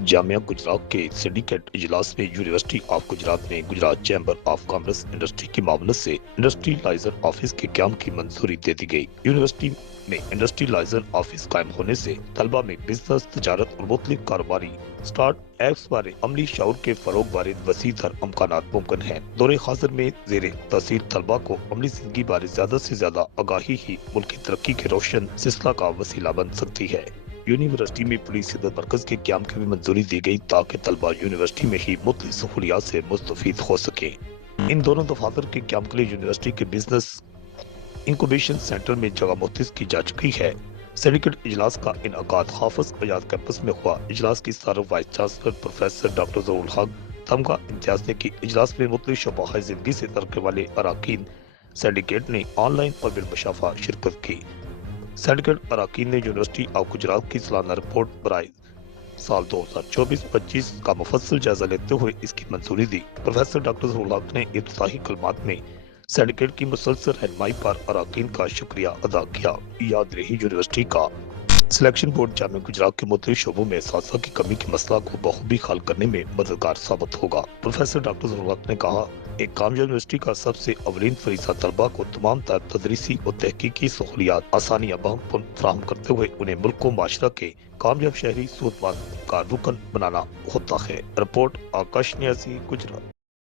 जामिया गुजरात के सिंडिकेट इजलास में यूनिवर्सिटी ऑफ गुजरात ने Gujarat chamber of commerce industry की मामले से इंडस्ट्रियलाइजर ऑफिस के क्याम की मंजूरी दे दी गई। यूनिवर्सिटी में इंडस्ट्रियलाइजर ऑफिस कायम होने से तलबा में बिजनेस तजारत और मुख्तलिफ कारोबारी स्टार्ट एप्स बारे अमली शऊर के फरोग बारे वसी तर अमकानात मुमकिन है। दौरे हाजिर में जेर तहसील तलबा को अमली जिंदगी बारे ज्यादा से ज्यादा आगाही ही मुल्क की तरक्की के रोशन सिलसिला का वसीला बन सकती है। यूनिवर्सिटी में पुलिस हिदत मरकज के क्याम की भी मंजूरी दी गई ताकि तलबा यूनिवर्सिटी में ही मुख्तलिफ सहूलियात से मुस्तफीद हो सके। इन दोनों दफातर के क्याम के लिए यूनिवर्सिटी के बिजनेस इंक्यूबेशन सेंटर में जगह मुख्तस की जा चुकी है। सिंडिकेट इजलास का इनकाद हाफिज अजाद कैंपस में हुआ। इजलास की सदर वाइस चांसलर प्रोफेसर डॉक्टर जरूल हक तमगा इम्तियाज ने की। इजलास में मुख्तलिफ शोबाह जिंदगी से तरक्की वाले अरकान सिंडिकेट ने ऑनलाइन और बिलमुशाफा शिरकत की। सिंडिकेट अरकान ने यूनिवर्सिटी ऑफ गुजरात की सालाना रिपोर्ट बराए साल 2024-25 का मुफस्सल जायजा लेते हुए इसकी मंजूरी दी। प्रोफेसर डॉक्टर जरूल हक ने इब्तिदाई कलमात में सिंडिकेट की मुसलसल रहनुमाई पर अरकान का शुक्रिया अदा किया। याद रही यूनिवर्सिटी का सिलेक्शन बोर्ड जामिया गुजरात के मुख्तलिफ शोबों में साथी की कमी के मसला को बखूबी हल करने में मददगार साबित होगा। प्रोफेसर डॉक्टर जरूल हक ने कहा, एक कामयाब यूनिवर्सिटी का सबसे अवलीन फरीसा तलबा को तमाम तर तदरीसी और तहकीकी सहूलियात आसानियाँ फराहम करते हुए उन्हें मुल्क को माशरा के कामयाब शहरी सूदमान का रुकन बनाना होता है। रिपोर्ट आकाश न्यासी गुजरात।